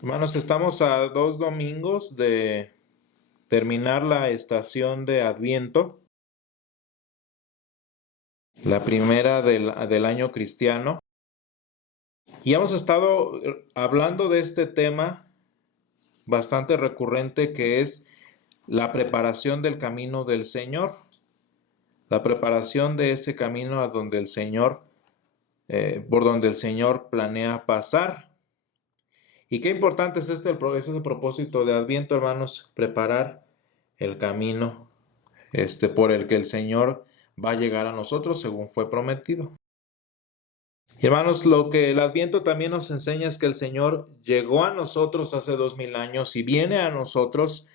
Hermanos, estamos a 2 domingos de terminar la estación de Adviento, la primera del año cristiano. Y hemos estado hablando de este tema bastante recurrente que es la preparación del camino del Señor, la preparación de ese camino a donde el Señor, por donde el Señor planea pasar. Y qué importante es ese es el propósito de Adviento, hermanos, preparar el camino por el que el Señor va a llegar a nosotros según fue prometido. Y hermanos, lo que el Adviento también nos enseña es que el Señor llegó a nosotros hace 2000 años y viene a nosotros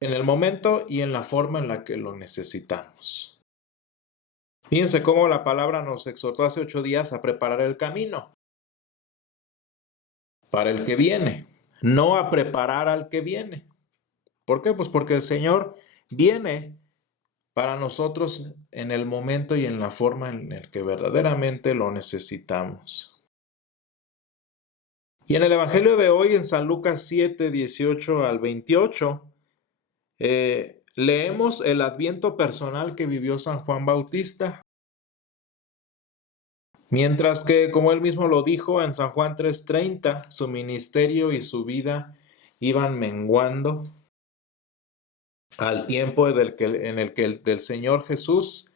en el momento y en la forma en la que lo necesitamos. Fíjense cómo la palabra nos exhortó hace 8 días a preparar el camino para el que viene, no a preparar al que viene. ¿Por qué? Pues porque el Señor viene para nosotros en el momento y en la forma en el que verdaderamente lo necesitamos. Y en el Evangelio de hoy, en San Lucas 7, 18 al 28, leemos el adviento personal que vivió San Juan Bautista. Mientras que, como él mismo lo dijo en San Juan 3:30, su ministerio y su vida iban menguando al tiempo en el que el del Señor Jesús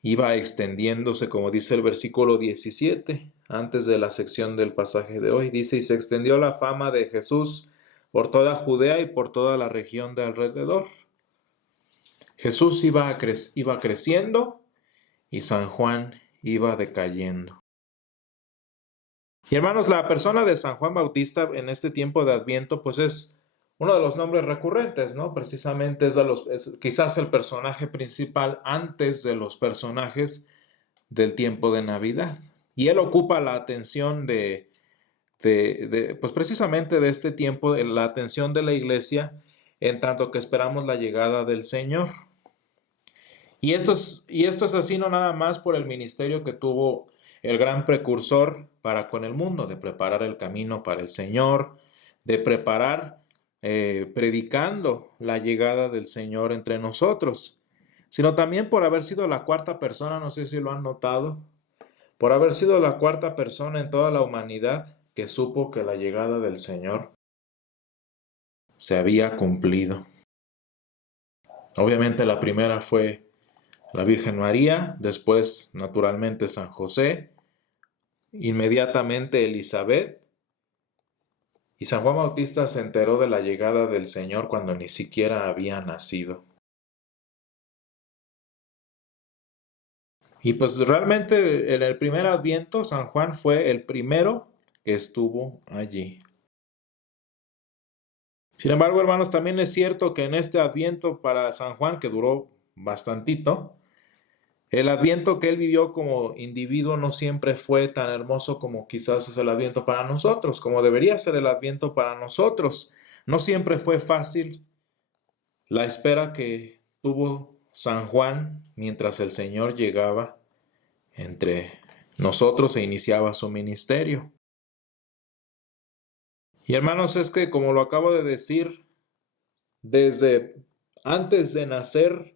iba extendiéndose, como dice el versículo 17, antes de la sección del pasaje de hoy. Dice, y se extendió la fama de Jesús por toda Judea y por toda la región de alrededor. Jesús iba creciendo y San Juan iba decayendo. Y hermanos, la persona de San Juan Bautista en este tiempo de Adviento, pues es uno de los nombres recurrentes, ¿no? Precisamente es quizás el personaje principal antes de los personajes del tiempo de Navidad. Y él ocupa la atención pues precisamente de este tiempo, la atención de la iglesia, en tanto que esperamos la llegada del Señor. Y esto es así no nada más por el ministerio que tuvo el gran precursor para con el mundo, de preparar el camino para el Señor, de preparar, predicando la llegada del Señor entre nosotros, sino también por haber sido la cuarta persona, no sé si lo han notado, por haber sido la cuarta persona en toda la humanidad que supo que la llegada del Señor se había cumplido. Obviamente la primera fue la Virgen María, después naturalmente San José, inmediatamente Elizabeth, y San Juan Bautista se enteró de la llegada del Señor cuando ni siquiera había nacido. Y pues realmente en el primer Adviento San Juan fue el primero que estuvo allí. Sin embargo, hermanos, también es cierto que en este Adviento para San Juan, que duró bastantito, el Adviento que él vivió como individuo no siempre fue tan hermoso como quizás es el Adviento para nosotros, como debería ser el Adviento para nosotros. No siempre fue fácil la espera que tuvo San Juan mientras el Señor llegaba entre nosotros e iniciaba su ministerio. Y hermanos, es que como lo acabo de decir, desde antes de nacer,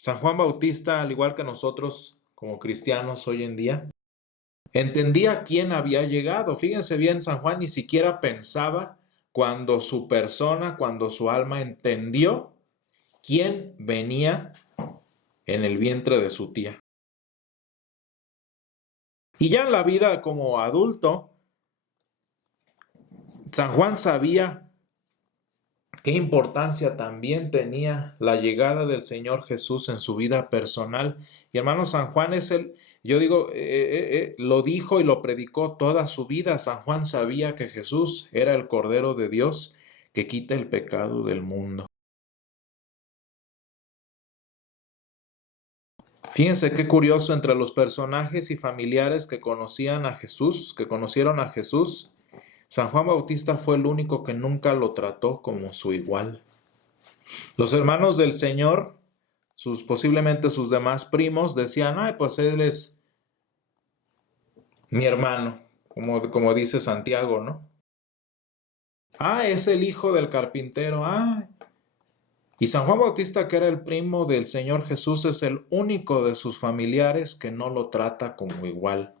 San Juan Bautista, al igual que nosotros como cristianos hoy en día, entendía quién había llegado. Fíjense bien, San Juan ni siquiera pensaba cuando su persona, cuando su alma entendió quién venía en el vientre de su tía. Y ya en la vida como adulto, San Juan sabía qué importancia también tenía la llegada del Señor Jesús en su vida personal. Y hermano, San Juan es yo digo, lo dijo y lo predicó toda su vida. San Juan sabía que Jesús era el Cordero de Dios que quita el pecado del mundo. Fíjense qué curioso, entre los personajes y familiares que conocían a Jesús, que conocieron a Jesús, San Juan Bautista fue el único que nunca lo trató como su igual. Los hermanos del Señor, posiblemente sus demás primos, decían, ay, pues él es mi hermano, como dice Santiago, ¿no? Ah, es el hijo del carpintero. Ah. Y San Juan Bautista, que era el primo del Señor Jesús, es el único de sus familiares que no lo trata como igual.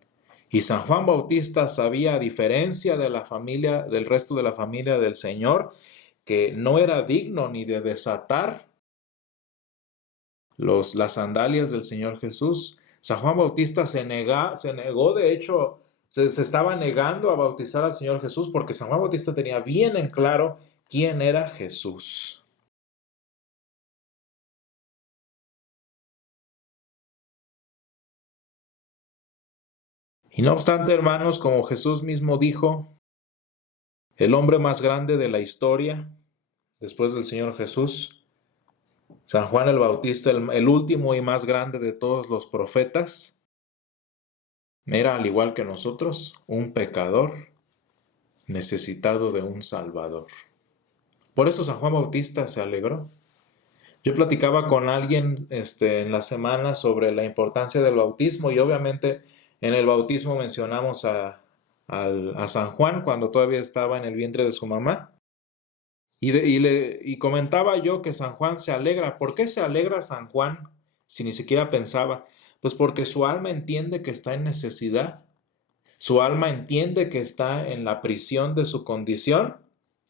Y San Juan Bautista sabía, a diferencia de la familia, del resto de la familia del Señor, que no era digno ni de desatar las sandalias del Señor Jesús. San Juan Bautista se negó, de hecho, se estaba negando a bautizar al Señor Jesús porque San Juan Bautista tenía bien en claro quién era Jesús. Y no obstante, hermanos, como Jesús mismo dijo, el hombre más grande de la historia, después del Señor Jesús, San Juan el Bautista, el último y más grande de todos los profetas, era, al igual que nosotros, un pecador necesitado de un Salvador. Por eso San Juan Bautista se alegró. Yo platicaba con alguien en la semana sobre la importancia del bautismo y obviamente en el bautismo mencionamos a San Juan cuando todavía estaba en el vientre de su mamá. Y comentaba yo que San Juan se alegra. ¿Por qué se alegra San Juan si ni siquiera pensaba? Pues porque su alma entiende que está en necesidad. Su alma entiende que está en la prisión de su condición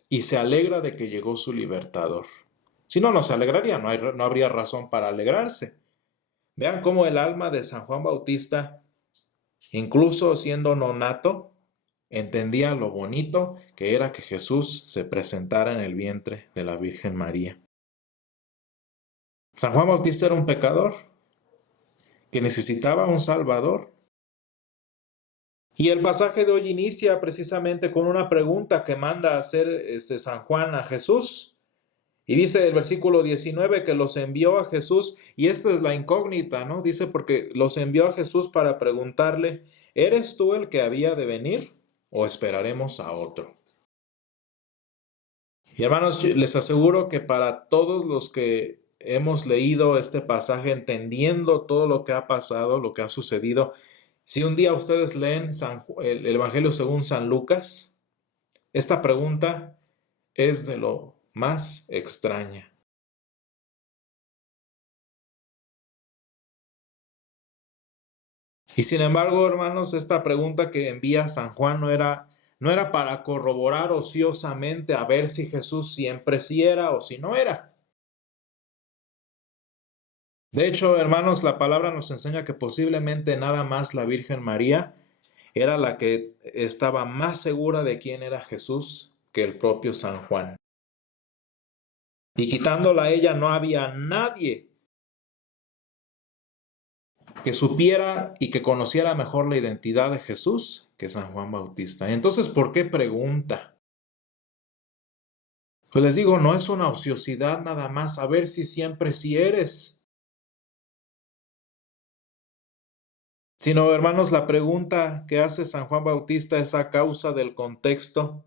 y se alegra de que llegó su libertador. Si no, no se alegraría, no habría razón para alegrarse. Vean cómo el alma de San Juan Bautista, incluso siendo nonato, entendía lo bonito que era que Jesús se presentara en el vientre de la Virgen María. San Juan Bautista era un pecador que necesitaba un Salvador. Y el pasaje de hoy inicia precisamente con una pregunta que manda a hacer San Juan a Jesús. Y dice el versículo 19 que los envió a Jesús, y esta es la incógnita, ¿no? Dice porque los envió a Jesús para preguntarle, ¿eres tú el que había de venir o esperaremos a otro? Y hermanos, les aseguro que para todos los que hemos leído este pasaje, entendiendo todo lo que ha pasado, lo que ha sucedido, si un día ustedes leen el Evangelio según San Lucas, esta pregunta es de lo más extraña. Y sin embargo, hermanos, esta pregunta que envía San Juan no era para corroborar ociosamente a ver si Jesús siempre sí era o si no era. De hecho, hermanos, la palabra nos enseña que posiblemente nada más la Virgen María era la que estaba más segura de quién era Jesús que el propio San Juan. Y quitándola a ella no había nadie que supiera y que conociera mejor la identidad de Jesús que San Juan Bautista. Entonces, ¿por qué pregunta? Pues les digo, no es una ociosidad nada más, a ver si siempre sí eres. Sino, hermanos, la pregunta que hace San Juan Bautista es a causa del contexto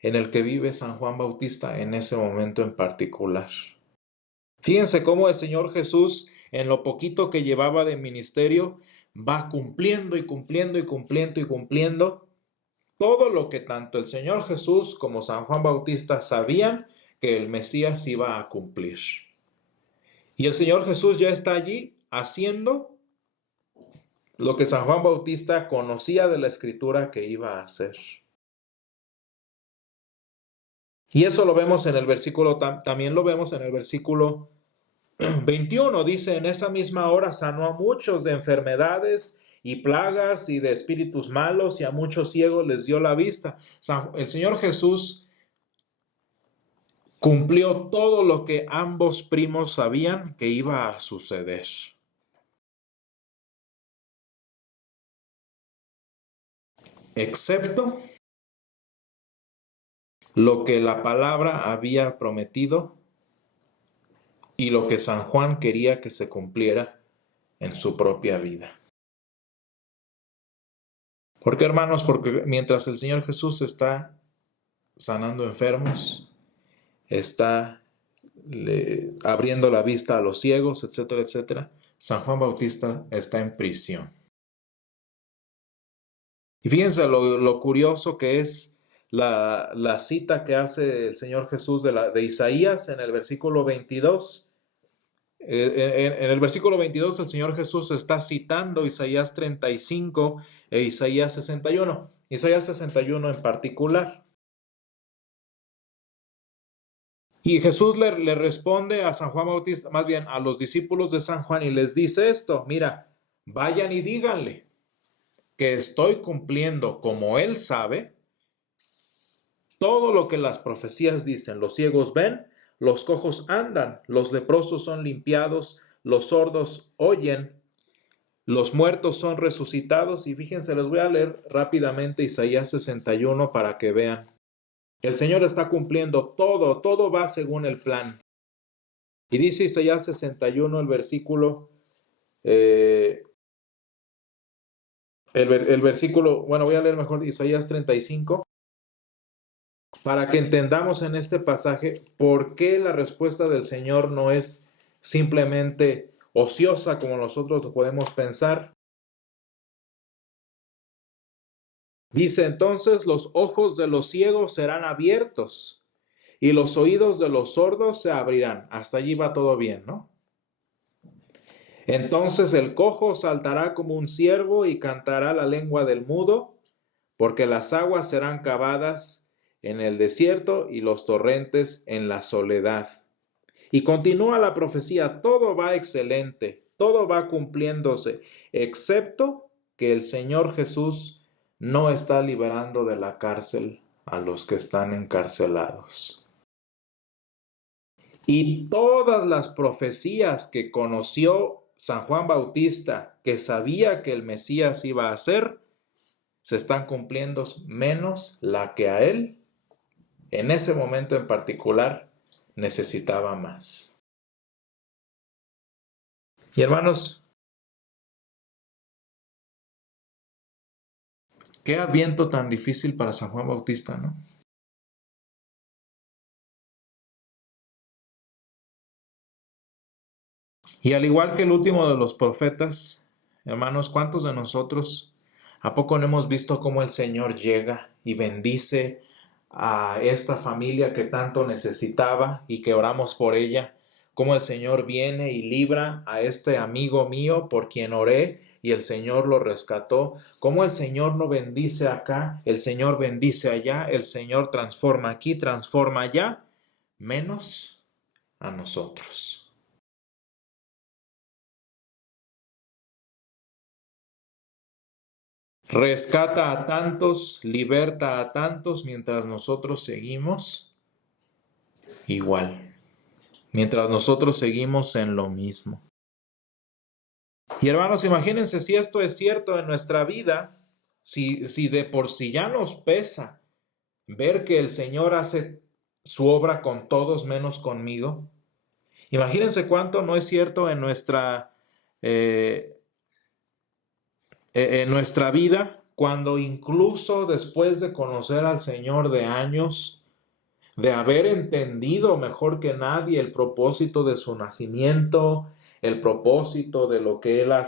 en el que vive San Juan Bautista en ese momento en particular. Fíjense cómo el Señor Jesús, en lo poquito que llevaba de ministerio, va cumpliendo y cumpliendo y cumpliendo y cumpliendo todo lo que tanto el Señor Jesús como San Juan Bautista sabían que el Mesías iba a cumplir. Y el Señor Jesús ya está allí haciendo lo que San Juan Bautista conocía de la Escritura que iba a hacer. Y eso lo vemos en el versículo, también lo vemos en el versículo 21. Dice, en esa misma hora sanó a muchos de enfermedades y plagas y de espíritus malos, y a muchos ciegos les dio la vista. El Señor Jesús cumplió todo lo que ambos primos sabían que iba a suceder. Excepto lo que la palabra había prometido y lo que San Juan quería que se cumpliera en su propia vida. ¿Por qué, hermanos? Porque mientras el Señor Jesús está sanando enfermos, está abriendo la vista a los ciegos, etcétera, etcétera, San Juan Bautista está en prisión. Y fíjense lo curioso que es la cita que hace el Señor Jesús de Isaías en el versículo 22. En el versículo 22 el Señor Jesús está citando Isaías 35 e Isaías 61. Isaías 61 en particular. Y Jesús le responde a San Juan Bautista, más bien a los discípulos de San Juan, y les dice esto: mira, vayan y díganle que estoy cumpliendo, como él sabe, todo lo que las profecías dicen. Los ciegos ven, los cojos andan, los leprosos son limpiados, los sordos oyen, los muertos son resucitados. Y fíjense, les voy a leer rápidamente Isaías 61 para que vean. El Señor está cumpliendo todo va según el plan. Y dice Isaías 61, el versículo, el versículo, bueno, voy a leer mejor Isaías 35, para que entendamos en este pasaje por qué la respuesta del Señor no es simplemente ociosa como nosotros podemos pensar. Dice: entonces los ojos de los ciegos serán abiertos y los oídos de los sordos se abrirán. Hasta allí va todo bien, ¿no? Entonces el cojo saltará como un ciervo y cantará la lengua del mudo, porque las aguas serán cavadas en el desierto y los torrentes en la soledad. Y continúa la profecía: todo va excelente, todo va cumpliéndose, excepto que el Señor Jesús no está liberando de la cárcel a los que están encarcelados. Y todas las profecías que conoció San Juan Bautista, que sabía que el Mesías iba a hacer, se están cumpliendo, menos la que a él, en ese momento en particular, necesitaba más. Y hermanos, qué adviento tan difícil para San Juan Bautista, ¿no? Y al igual que el último de los profetas, hermanos, ¿cuántos de nosotros, a poco no hemos visto cómo el Señor llega y bendice a esta familia que tanto necesitaba y que oramos por ella? Cómo el Señor viene y libra a este amigo mío por quien oré y el Señor lo rescató. Cómo el Señor no bendice acá, el Señor bendice allá, el Señor transforma aquí, transforma allá, menos a nosotros. Rescata a tantos, liberta a tantos, mientras nosotros seguimos igual, mientras nosotros seguimos en lo mismo. Y hermanos, imagínense si esto es cierto en nuestra vida, si de por sí ya nos pesa ver que el Señor hace su obra con todos menos conmigo. Imagínense cuánto no es cierto en nuestra vida, cuando incluso después de conocer al Señor de años, de haber entendido mejor que nadie el propósito de su nacimiento, el propósito de lo que Él ha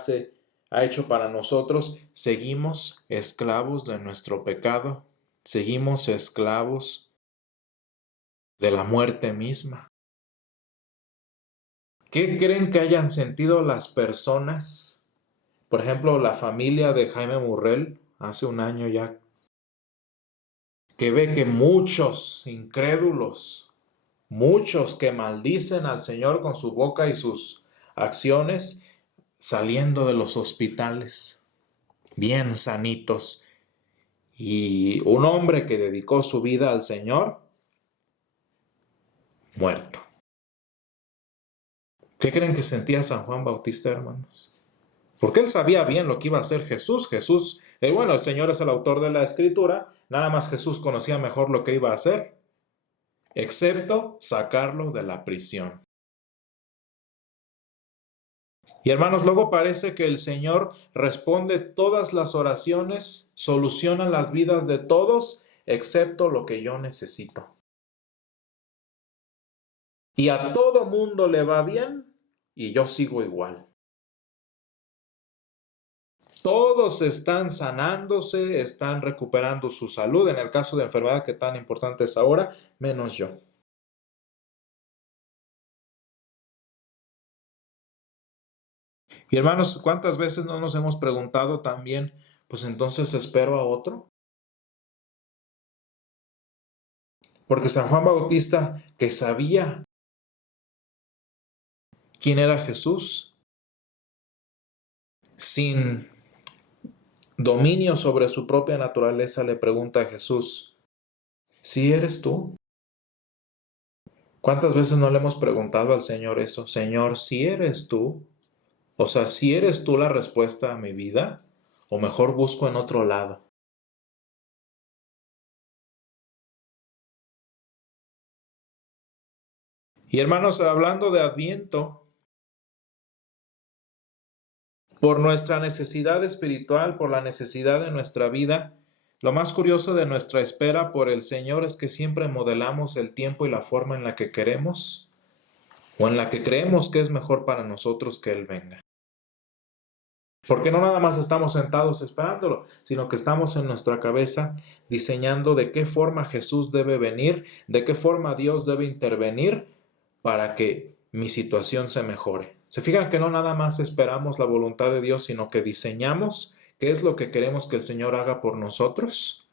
hecho para nosotros, seguimos esclavos de nuestro pecado, seguimos esclavos de la muerte misma. ¿Qué creen que hayan sentido las personas? Por ejemplo, la familia de Jaime Murrell, hace un año ya, que ve que muchos incrédulos, muchos que maldicen al Señor con su boca y sus acciones, saliendo de los hospitales, bien sanitos. Y un hombre que dedicó su vida al Señor, muerto. ¿Qué creen que sentía San Juan Bautista, hermanos? Porque él sabía bien lo que iba a hacer Jesús. El Señor es el autor de la Escritura, nada más Jesús conocía mejor lo que iba a hacer, excepto sacarlo de la prisión. Y hermanos, luego parece que el Señor responde todas las oraciones, soluciona las vidas de todos, excepto lo que yo necesito. Y a todo mundo le va bien y yo sigo igual. Todos están sanándose, están recuperando su salud, en el caso de enfermedad que tan importante es ahora, menos yo. Y hermanos, ¿cuántas veces no nos hemos preguntado también, pues entonces espero a otro? Porque San Juan Bautista, que sabía quién era Jesús, sin dominio sobre su propia naturaleza, le pregunta a Jesús, ¿sí eres tú? ¿Cuántas veces no le hemos preguntado al Señor eso? Señor, ¿sí eres tú? O sea, ¿sí eres tú la respuesta a mi vida? ¿O mejor busco en otro lado? Y hermanos, hablando de Adviento, por nuestra necesidad espiritual, por la necesidad de nuestra vida, lo más curioso de nuestra espera por el Señor es que siempre modelamos el tiempo y la forma en la que queremos o en la que creemos que es mejor para nosotros que Él venga. Porque no nada más estamos sentados esperándolo, sino que estamos en nuestra cabeza diseñando de qué forma Jesús debe venir, de qué forma Dios debe intervenir para que mi situación se mejore. ¿Se fijan que no nada más esperamos la voluntad de Dios, sino que diseñamos qué es lo que queremos que el Señor haga por nosotros?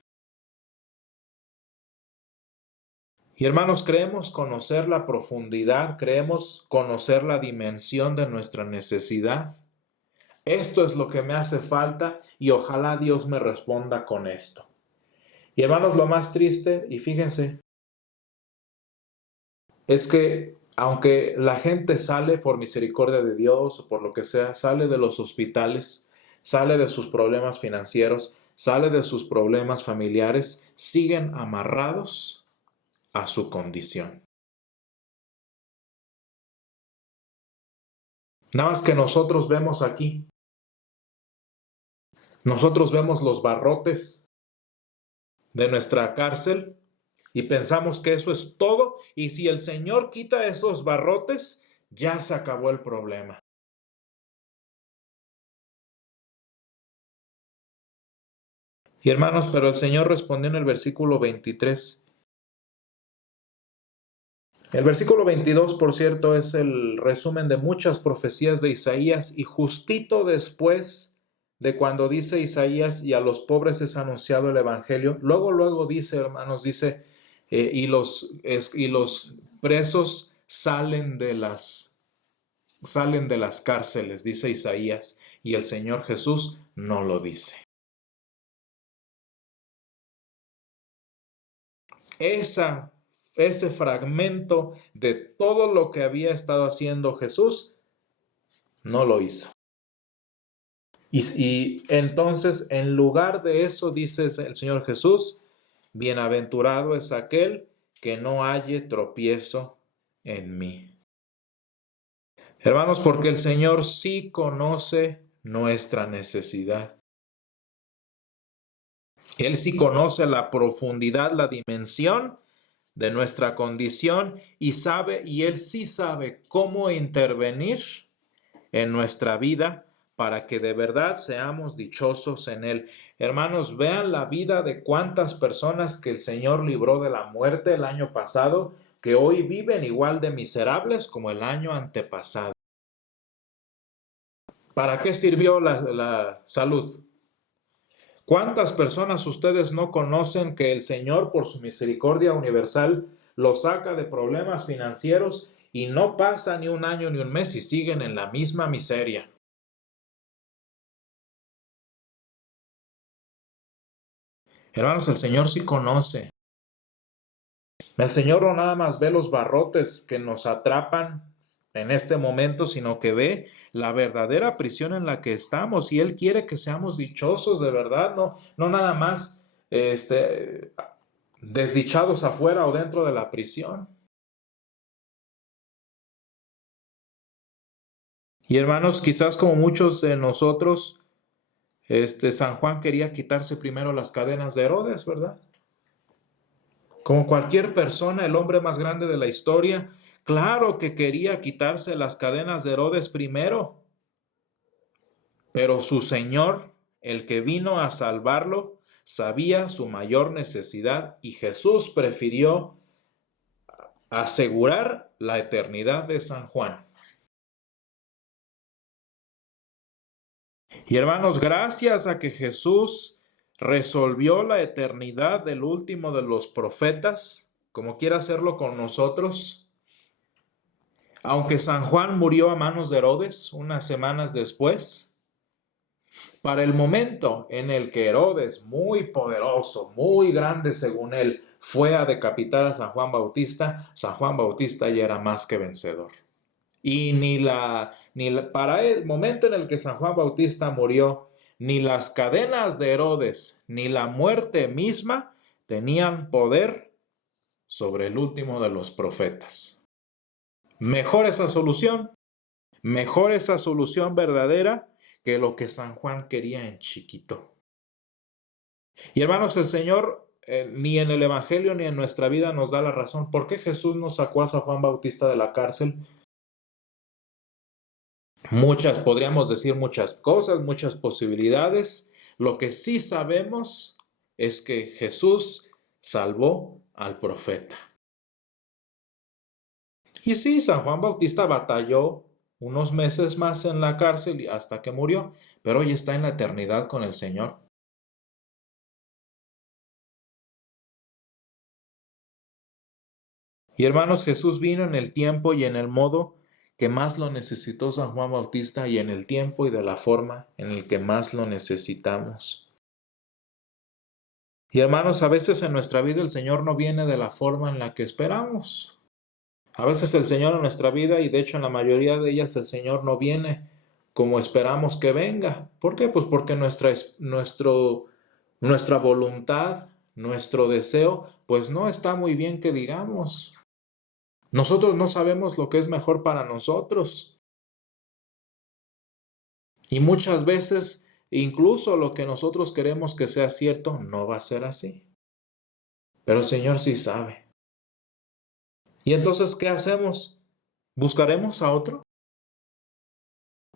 Y hermanos, creemos conocer la profundidad, creemos conocer la dimensión de nuestra necesidad. Esto es lo que me hace falta y ojalá Dios me responda con esto. Y hermanos, lo más triste, y fíjense, es que aunque la gente sale por misericordia de Dios o por lo que sea, sale de los hospitales, sale de sus problemas financieros, sale de sus problemas familiares, siguen amarrados a su condición. Nada más que nosotros vemos aquí, nosotros vemos los barrotes de nuestra cárcel y pensamos que eso es todo, y si el Señor quita esos barrotes, ya se acabó el problema. Y hermanos, pero el Señor respondió en el versículo 23. El versículo 22, por cierto, es el resumen de muchas profecías de Isaías, y justito después de cuando dice Isaías, y a los pobres es anunciado el Evangelio, luego dice, hermanos, dice, y los presos salen de las cárceles, dice Isaías, y el Señor Jesús no lo dice. Ese fragmento de todo lo que había estado haciendo Jesús, no lo hizo. Y entonces, en lugar de eso, dice el Señor Jesús, bienaventurado es aquel que no halle tropiezo en mí. Hermanos, porque el Señor sí conoce nuestra necesidad. Él sí conoce la profundidad, la dimensión de nuestra condición y Él sí sabe cómo intervenir en nuestra vida para que de verdad seamos dichosos en Él. Hermanos, vean la vida de cuántas personas que el Señor libró de la muerte el año pasado, que hoy viven igual de miserables como el año antepasado. ¿Para qué sirvió la salud? ¿Cuántas personas ustedes no conocen que el Señor, por su misericordia universal, los saca de problemas financieros y no pasa ni un año ni un mes y siguen en la misma miseria? Hermanos, el Señor sí conoce. El Señor no nada más ve los barrotes que nos atrapan en este momento, sino que ve la verdadera prisión en la que estamos y Él quiere que seamos dichosos de verdad, no nada más desdichados afuera o dentro de la prisión. Y hermanos, quizás como muchos de nosotros, San Juan quería quitarse primero las cadenas de Herodes, ¿verdad? Como cualquier persona, el hombre más grande de la historia, claro que quería quitarse las cadenas de Herodes primero. Pero su Señor el que vino a salvarlo, sabía su mayor necesidad y Jesús prefirió asegurar la eternidad de San Juan. Y hermanos, gracias a que Jesús resolvió la eternidad del último de los profetas, como quiere hacerlo con nosotros, aunque San Juan murió a manos de Herodes unas semanas después, para el momento en el que Herodes, muy poderoso, muy grande según él, fue a decapitar a San Juan Bautista ya era más que vencedor. Y para el momento en el que San Juan Bautista murió, ni las cadenas de Herodes, ni la muerte misma tenían poder sobre el último de los profetas. Mejor esa solución verdadera que lo que San Juan quería en chiquito. Y hermanos, el Señor ni en el Evangelio ni en nuestra vida nos da la razón. ¿Por qué Jesús no sacó a San Juan Bautista de la cárcel? Podríamos decir muchas cosas, muchas posibilidades. Lo que sí sabemos es que Jesús salvó al profeta. Y sí, San Juan Bautista batalló unos meses más en la cárcel hasta que murió, pero hoy está en la eternidad con el Señor. Y hermanos, Jesús vino en el tiempo y en el modo que más lo necesitó San Juan Bautista y en el tiempo y de la forma en el que más lo necesitamos. Y hermanos, a veces en nuestra vida el Señor no viene de la forma en la que esperamos. A veces el Señor en nuestra vida, y de hecho en la mayoría de ellas el Señor no viene como esperamos que venga. ¿Por qué? Pues porque nuestra voluntad, nuestro deseo, pues no está muy bien que digamos. Nosotros no sabemos lo que es mejor para nosotros. Y muchas veces, incluso lo que nosotros queremos que sea cierto, no va a ser así. Pero el Señor sí sabe. Y entonces, ¿qué hacemos? ¿Buscaremos a otro?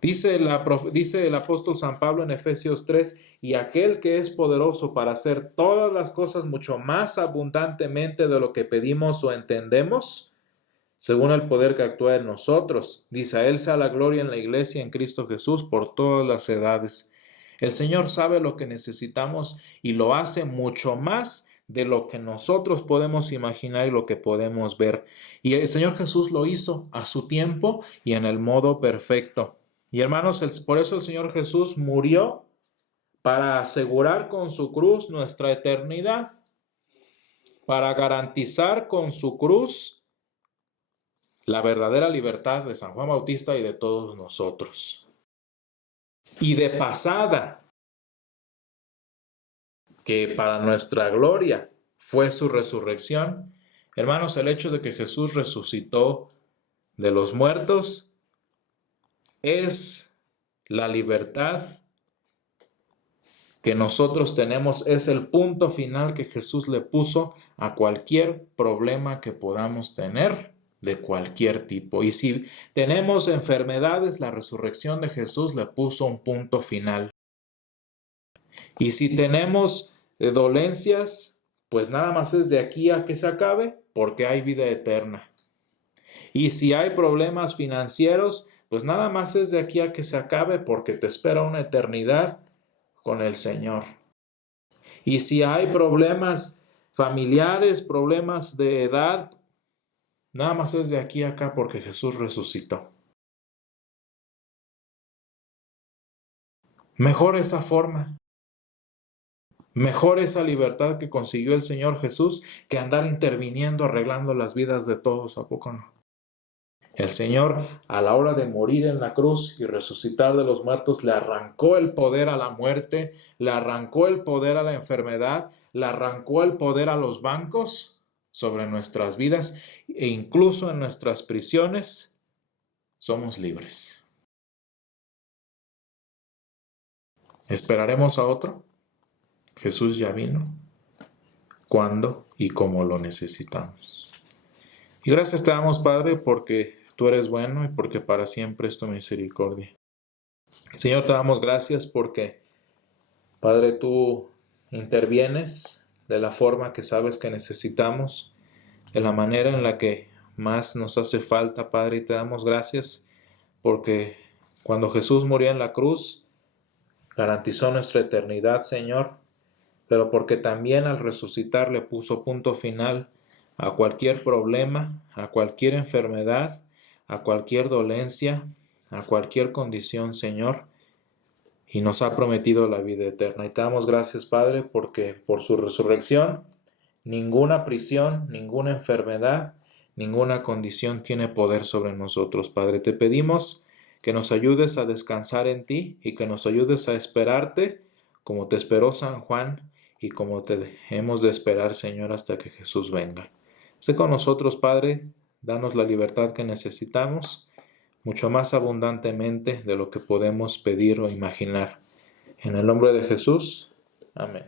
Dice el apóstol San Pablo en Efesios 3, y aquel que es poderoso para hacer todas las cosas mucho más abundantemente de lo que pedimos o entendemos, según el poder que actúa en nosotros. Dice, a él sea la gloria en la iglesia en Cristo Jesús por todas las edades. El Señor sabe lo que necesitamos y lo hace mucho más de lo que nosotros podemos imaginar y lo que podemos ver. Y el Señor Jesús lo hizo a su tiempo y en el modo perfecto. Y hermanos, por eso el Señor Jesús murió para asegurar con su cruz nuestra eternidad, para garantizar con su cruz la verdadera libertad de San Juan Bautista y de todos nosotros. Y de pasada, que para nuestra gloria fue su resurrección, hermanos, el hecho de que Jesús resucitó de los muertos es la libertad que nosotros tenemos, es el punto final que Jesús le puso a cualquier problema que podamos tener de cualquier tipo. Y si tenemos enfermedades, la resurrección de Jesús le puso un punto final. Y si tenemos dolencias, pues nada más es de aquí a que se acabe, porque hay vida eterna. Y si hay problemas financieros, pues nada más es de aquí a que se acabe, porque te espera una eternidad con el Señor. Y si hay problemas familiares, problemas de edad, nada más es de aquí a acá porque Jesús resucitó. Mejor esa forma. Mejor esa libertad que consiguió el Señor Jesús que andar interviniendo, arreglando las vidas de todos, ¿a poco no? El Señor, a la hora de morir en la cruz y resucitar de los muertos, le arrancó el poder a la muerte, le arrancó el poder a la enfermedad, le arrancó el poder a los bancos sobre nuestras vidas e incluso en nuestras prisiones somos libres. ¿Esperaremos a otro? Jesús ya vino. ¿Cuándo y cómo lo necesitamos? Y gracias te damos, Padre, porque tú eres bueno y porque para siempre es tu misericordia. Señor, te damos gracias porque Padre, tú intervienes de la forma que sabes que necesitamos, de la manera en la que más nos hace falta, Padre, y te damos gracias porque cuando Jesús murió en la cruz, garantizó nuestra eternidad, Señor, pero porque también al resucitar le puso punto final a cualquier problema, a cualquier enfermedad, a cualquier dolencia, a cualquier condición, Señor, y nos ha prometido la vida eterna. Y te damos gracias, Padre, porque por su resurrección, ninguna prisión, ninguna enfermedad, ninguna condición tiene poder sobre nosotros. Padre, te pedimos que nos ayudes a descansar en ti y que nos ayudes a esperarte como te esperó San Juan y como te hemos de esperar, Señor, hasta que Jesús venga. Sé con nosotros, Padre, danos la libertad que necesitamos, mucho más abundantemente de lo que podemos pedir o imaginar. En el nombre de Jesús, amén.